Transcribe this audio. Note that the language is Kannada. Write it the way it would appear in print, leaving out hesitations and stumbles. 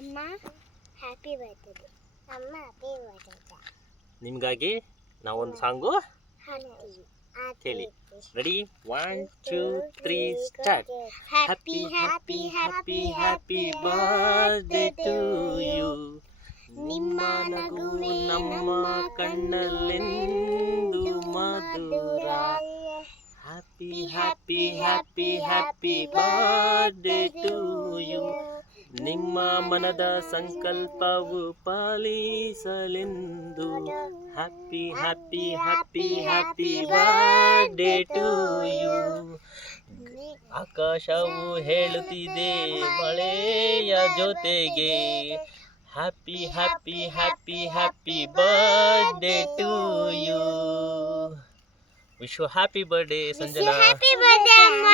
ಅಮ್ಮ ಹ್ಯಾಪಿ ಬರ್ತ್ಡೇ. ಅಮ್ಮ ಹ್ಯಾಪಿ ಬರ್ತ್ಡೇ. ನಿಮಗಾಗಿ ನಾವೊಂದು ಸಾಂಗು ಹಾಡ್ತೀವಿ. ಹೇಳಿ. Ready 1 2 3 start. Happy happy happy happy birthday to you. ನಿಮ್ಮ ನಗುವೆ ನಮ್ಮ ಕಣ್ಣಲ್ಲೆಂದು ಮಧುರ. Happy happy happy happy birthday to you. ನಿಮ್ಮ ಮನದ ಸಂಕಲ್ಪವು ಪಾಲಿಸಲೆಂದು. Happy happy happy happy birthday to you. ಆಕಾಶವು ಹೇಳುತ್ತಿದೆ ಮಳೆಯ ಜೊತೆಗೆ. Happy happy happy happy birthday to you. Wish you happy birthday Sanjana. Happy birthday ಅಮ್ಮ.